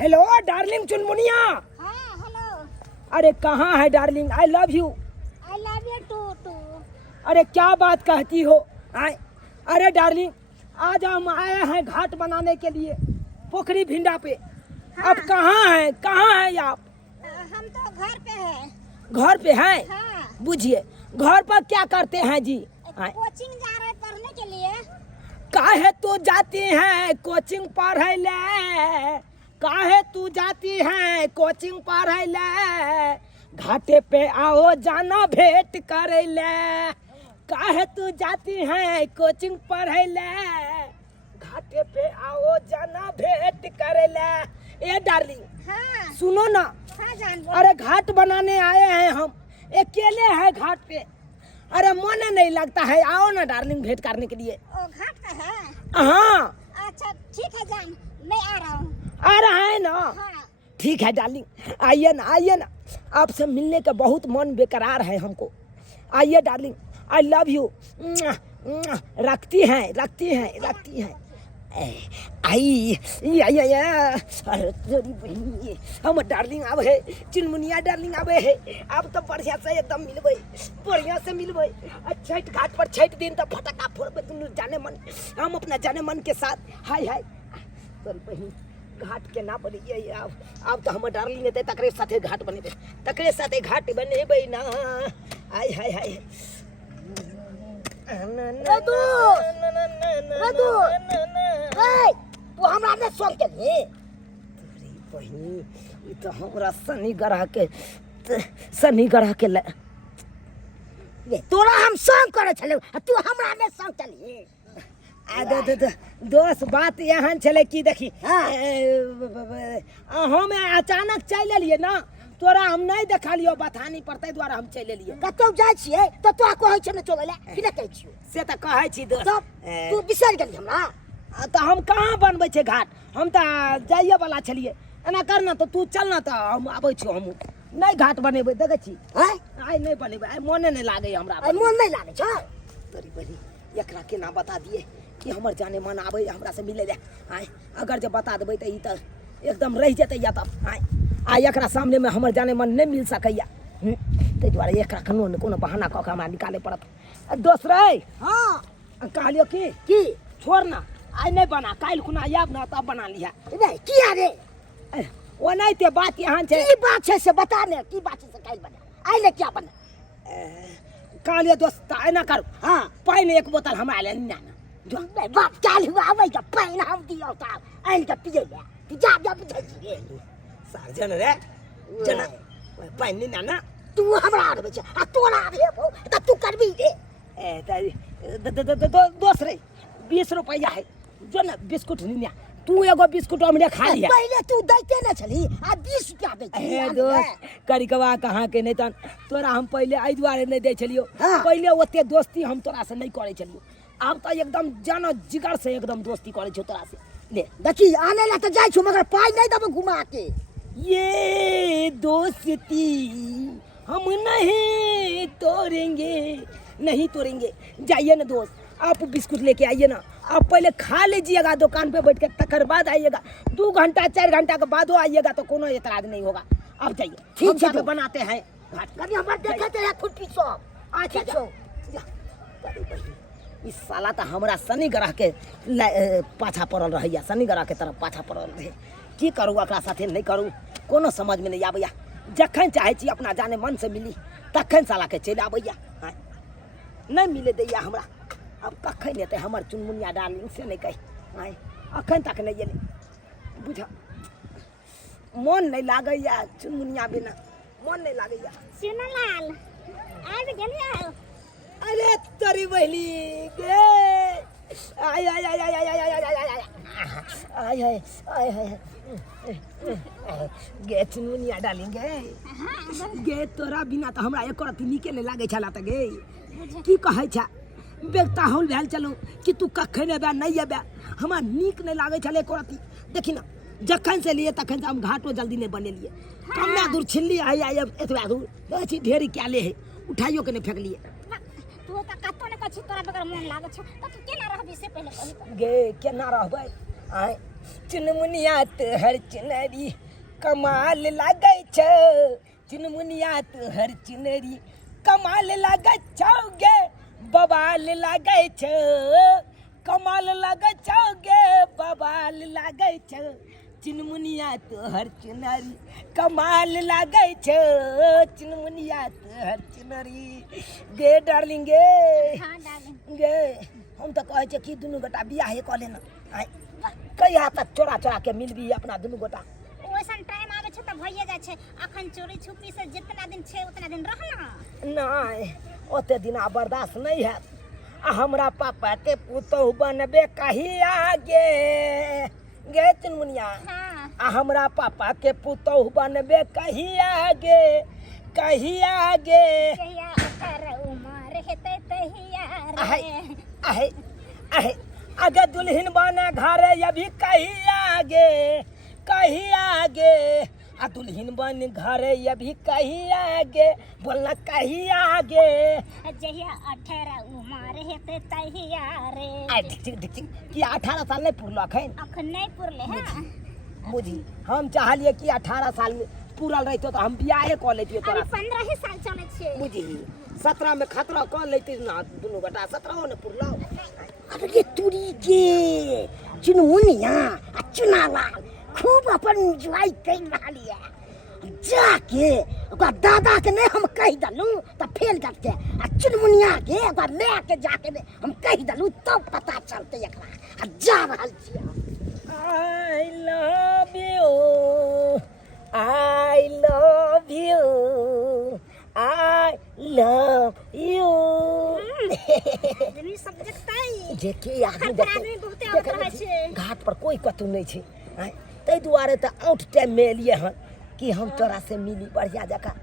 Hello darling चुनमुनिया। हाँ hello. अरे कहाँ है darling? I love you. I love you too. अरे क्या बात कहती हो? आए अरे डार्लिंग, आज हम आए हैं घाट बनाने के लिए पोखरी भिंडा पे। हाँ। अब कहाँ हैं आप? हम तो घर पे हैं। घर पे हैं? हाँ। बुझिए घर पर क्या करते हैं जी? कोचिंग जा रहे पढ़ने के लिए। काहे तू जाती हैं कोचिंग पढ़े ले? काहे तू जाती हैं कोचिंग पढ़े ले? घाटे पे आओ जाना भेंट करे ले। काहे तू जाती हैं कोचिंग पढ़े ले? घाटे पे आओ जाना भेंट करे ले। ए डार्लिंग हाँ। सुनो ना। हाँ जान बोल। अरे घाट बनाने आए हैं हम, अकेले हैं घाट पे। अरे मन नहीं लगता है, आओ ना डार्लिंग भेंट करने के लिए। ओ घाट का है? हाँ अच्छा ठीक है जान, मैं आ रहा हूँ। आ रहा है ना? हाँ। ठीक है डार्लिंग, आइए ना। आपसे मिलने का बहुत मन बेकरार है हमको। आइए डार्लिंग, आई लव यू। रखती हैं। आई अरे तेरी बहनी हम डार्लिंग अब है चुनमुनिया डार्लिंग अब है। अब तो बढ़िया से एकदम मिलबे छठ घाट पर 6 दिन तो फटका फोड़बे तुम जाने मन, हम अपना जाने मन के साथ। हाय तोरी बहनी घाट के ना बनिए। अब तो हम डार्लिंग है तकरे साथे घाट बनेबे, तकरे साथे घाट बनेबे ना। हाय रदू तू हमरा ने सोच के ले तोरी बहनी। ई तो हमरा शनि ग्रह के ले तोरा हम संग करे छले, तू हमरा ने संग चली। दोस्त बात यहाँ चले कि देखी हाँ। हम अचानक चल एलिए ना, तोरा हम नहीं देखा लियो, बतानी पड़ते द्वारा हम चल एलिए। कतौ जाय छियै त तोरा कहै छ न चले ले कि न कहै छियो? से तो कहै छी दोस्त। तब तू बिसर गेली हमरा। तो हम कहाँ बनबै छे घाट, हम तो जाइए वाला छलिए। एना करना तो तू चलना तो हम आबै छी। हम नहीं घाट बनेबै, देखै छी हैं आइ नहीं बनेबै, आइ मोने नहीं लागे हमरा। आई मन नहीं लागे छ तोरी बहनी एकरा केना बता दिए कि हमर जाने मन आबै हमरा से मिले ले। आइ अगर जब बता देबै तो ई तो एकदम रह जेतै या तब। आइ एकरा सामने में हमर जाने मन नहीं मिल सकैया। ताहि दुआरे एकरा कोनो बहाना कऽ के हमरा निकाले पड़त। दोस्त रे हां कहलियो कि छोड़ ना, आई नहीं बना, काल खुना आब ना तब बना लिहा। नहीं किया रे? ओ नहीं ते बात यहाँ छे। की बात छै से बता ने, की बात छै से काल बना। आई ले क्या बना? कहलियो दोस्त एना कर, हां पानी एक बोतल हमरा ले ना जो बात काल हुआ आबै त पानी हम दियो त आइ त पिए ले। तू जा बुझै छी सार्जन रे जना पानी ना ना तू हमरा आबै छ आ तोरा आबै हो त तू करबी रे। दोस्त रे 20 रुपया है जो ना बिस्कुट लिया, तू एगो बिस्कुट हमने खा लिया। पहले तू दैते न छली आ 20 रुपया दे छी। हे दोस्त करिकवा कहाँ के नहीं तन तोरा हम पहले आई दुआरे नहीं दे छलियो। हाँ। पहले ओते दोस्ती हम तोरा से नहीं करे छलियो, अब तो एकदम जानो जिगर से एकदम दोस्ती करे छो तोरा से। ले देखी आने ला त जाय छु मगर पाई नहीं दब घुमा के। ये दोस्ती हम नहीं तोड़ेंगे। जाइए ना दोस्त, आप बिस्कुट लेके आइए ना, आप पहले खा लीजिएगा दुकान पे बैठ के, तकर बाद आइएगा। 2 घंटा 4 घंटा के बाद आइएगा तो कोनो एतराज नहीं होगा। आप जाइए, ठीक हम है सब बनाते हैं घाट। कभी हमर देखे तेरा खुटी सब अच्छा छो। इस साला तो हमरा शनि ग्रह के पाछा पड़ल रहैया, शनि ग्रह के तरफ पाछा पड़ल रहे। की करूँ एकरा साथे नहीं करूँ, कोनो समझ में नहीं आबैया। जखन चाहे छी अपना जाने मन से मिली तखन साला के चल आबैया, नहीं मिले दैया हमरा। अब कखन एतै हमर चुनमुनिया डार्लिंग से नहीं कही, अखन तक नहीं एलै। बुझ मन नहीं लागैया चुनमुनिया बिना, मन नहीं लागैया। सुनलाल आबि गेलियै? अरे तोरी बहली गे आय आय आय आय आय आय आय आय आय आय आय गे चुनमुनिया डार्लिंग गे तोरा बिना तो हमरा एको रत्ती नीके नहीं लागे छला। त गे की कहै छ बेटा होल भेल चलू कि तू कखन एबे नहीं एबे, हमरा नीक नहीं लागे छले एको रत्ती। देखी ना जखन से लिए तखन से हम घाटो जल्दी नहीं बनेलिए। कन्ना दूर छिल्ली आय आय एतबा दूर देखी ढेरी क्याले है, उठाइयो के नहीं फेंक लिए। तू त कतो न कछि तोरा बगर मन लागे छ त तू केना रहबी से पहले कहि। गे केना रहबै? आय चुनमुनिया तोहर चुनरी कमाल लागे छ चुनमुनिया तोहर चुनरी कमाल लागे छौगे बवाल लागे छ कमाल लागे छौगे बवाल लागे छ चुनमुनिया तोहर चुनरी कमाल लागे छ चुनमुनिया तोहर चुनरी गे डार्लिंग गे हाँ डार्लिंग गे हम तो कहे छे कि दुनू गोटा बियाह कर लेना आय कहिया तक चोरा चोरा के मिलबी अपना दुनू गोटा ओइसन टाइम आवे छै त भइए जाय छै अखन चोरी छुपी से जितना दिन छै उतना दिन रहना नहीं ओते दिन बर्दाश्त नहीं है आ हमरा पापा के पुतोह बनबे कहिया गे गे चुनमुनिया हाँ आ हमरा पापा के पुतोह बनबे कहिया गे कहिया गे कहिया अकर उमर हेतै तहिया आहे रे आहे आहे अगे दुल्हन बने घरे अभी कहिया गे कहिया गे आ दुल्हन बन घरे अभी कहिया गे बोलना कहिया गे जहिया 18 उमर हेतै तहिया रे आ ढिक कि 18 साल नहीं पुरलो अखन अखन नहीं पुरले हैं बुझी हम चाहलिए कि 18 साल में पूरल रहते तो हम बियाहे कर लेतिए अभी तोरा 15 ही साल चले छे बुझी 17 में खतरा कर लेते ना दुनू गोटा 17 ने पुरलो अरे तुरी के चुनमुनिया आ चुनालाल खूब अपन जुआई कई रहलिए जाके ओकरा दादा के ने हम कह दलू त फेल करते आ चुनमुनिया के ओकरा माय के जाके ने हम कह दलू तब पता चलते एकरा आ जा रहल छियै I love you I love you I love you जनी सब्जेक्ट तई जे के आदमी आदमी बहुते आवत रहे छे घाट पर कोई कतू नहीं छे तै दुआरे त आउट टाइम में एलिए हन कि हम तोरा से मिली बढ़िया जगह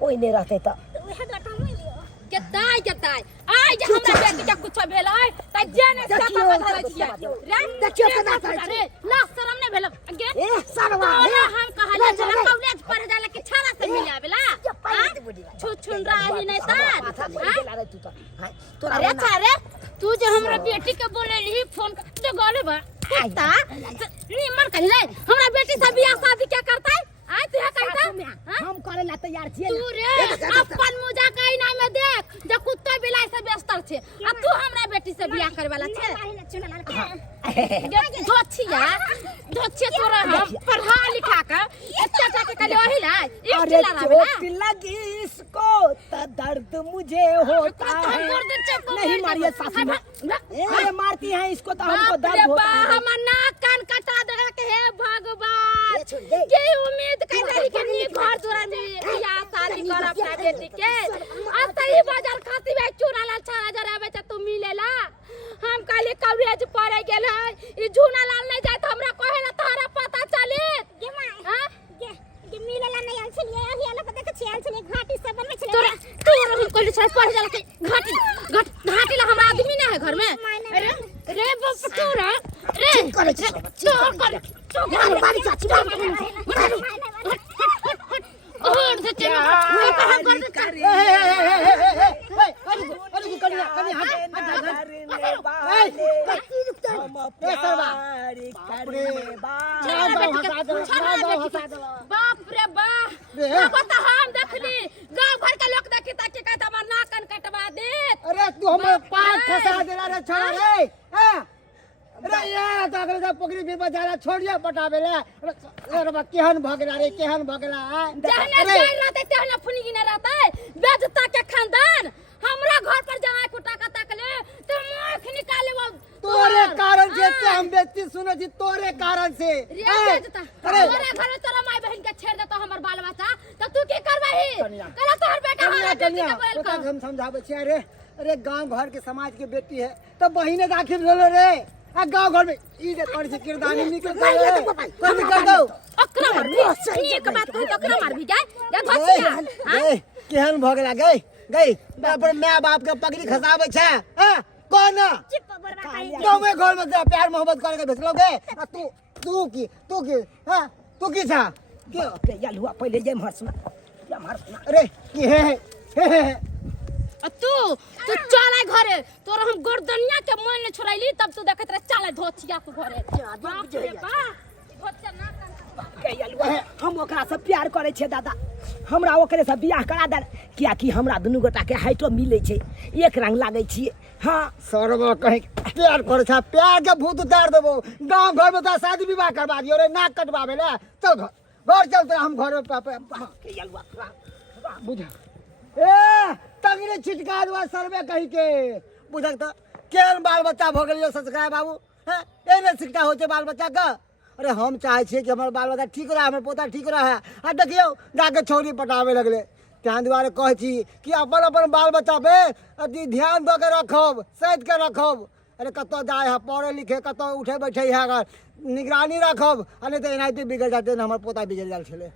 कोई नहीं रहते तो उहे डटा में लियो केताई आइ जे हमरा बेटी के कुछ भेलै त जेने से पता धरै छियै रे देखियो केना करै रे ला शरम नै भेल गे ए सरवा तोरा हम कहलिए जे कॉलेज पढ़ जाला कि छाड़ा से मिले आबेला छु छुन रही नै तोरा अरे छारे तू जे हमरा बेटी के बोले रही फोन तो गले बा कुत्ता निमन कहले हमरा बेटी से बियाह शादी क्या करता है आ तू है कहता हम करे ला तैयार छियै तू रे अपन मुजा कहिना में देख जे कुत्ता बिलाई से बेस्तर छे आ तू हमरा बेटी से बियाह करे वाला छे धोछिया तोरा हम पढ़ा लिखा के एते के कहले ओही ला अरे चोट लगी इसको त दर्द मुझे होता है नहीं मारिए सासू माँ अरे मारती हैं इसको तो हमको दर्द होता है हम नाक कान कटा दे के हे भगवान के उम्मीद कर रही के नी घर दुरा में बियाह शादी कर अपना बेटी के आ सही बाजार खाती में चूना लाल 4000 आवे त तू मिलेला हम काले कवरेज पड़े गेल है ई झूना लाल नहीं जाए तो हमरा कहे ना तोरा पता चले गे माय हां गे मिलेला नहीं आल छलिए अभी आला पता के छल छलिए घाटी सब बनवे छलिए तोरा कोली छड़ पड़ जाला के घाटी ला हमरा आदमी ना है घर में अरे रे बाप तोरा रे करे छे चोर कर बारी चाची और से चल हम कर बाप रे बाप बता हम देखली गांव घर के लोग देखी ताकि कहता हमर नाकन कटवा दे अरे तू हमर पाग फंसा देला रे छोरा रे हां अरे यार तो अगर पकड़ी भी बजारा छोड़िए पटावे रे अरे बा केहन भगला रे केहन भगला जहने जोर रहते तेहने फुनी गिने रहते बेजता के खानदान हमरा घर पर जाए कुटा का तकले तो मुख निकाले वो तोरे कारण से ते हम बेइज्जती सुने छी तोरे कारण से रे बेजता अरे तोरे घर में तोरा माई बहन के छेड़ दे तो हमर बाल बच्चा तो तू की करबही कला तोहर बेटा हमरा बेटी के बोल ओका हम समझावे छी अरे गांव घर के समाज के बेटी है तो बहिने दाखिल होलो रे आ गांव घर में ई जे कर से किरदानी निकल कर निकल दो अकरा मार एक बात कह अकरा मार भी जाए या धसिया गई केहन भगला गई बाप रे माय बाप के पगड़ी खसावे छै हां कोन चिप बरबा काई गांव में घर में प्यार मोहब्बत करके भेजलोगे तू की हां तू की छा के याल हुआ पहले ये मार सुना अरे की है तू चल घरे तोरा हम गर्दनिया के मोल ने छोड़ैली तब तू देखत रह चल धोचिया के घरे बाप रे बाप धोचिया ना हम ओकरा से प्यार करे छे दादा हमरा ओकरे से बियाह करा दे किया कि हमरा दुनू गोटा के हाइटो मिले छे एक रंग लागे छिए हां सरवा कहीं प्यार करे छा प्यार के भूत उतार देबो गांव घर में तो शादी विवाह करवा दियो रे नाक कटवावे ले चल घर चल तो हम घर के यलवा बुझ ए तगड़े छिटका दवा सरवे कहीं के बुझक त केन बाल बच्चा भ गेलियो ससकाय बाबू हैं एने शिक्षा होचे बाल बच्चा का अरे हम चाहे छे कि हमर बाल बच्चा ठीक रहे हमर पोता ठीक रहे आ देखियो जाके छोरी पटावे लगले त्यां दुआरे कह छी कि अपन अपन बाल बच्चा पे अति ध्यान द के रखब सैद के रखब अरे कतो जाए है पढ़े लिखे कतो उठे बैठे है अगर निगरानी रखब आ नहीं तो एनाहिते बिगड़ जाते हमर पोता बिगड़ जाल छले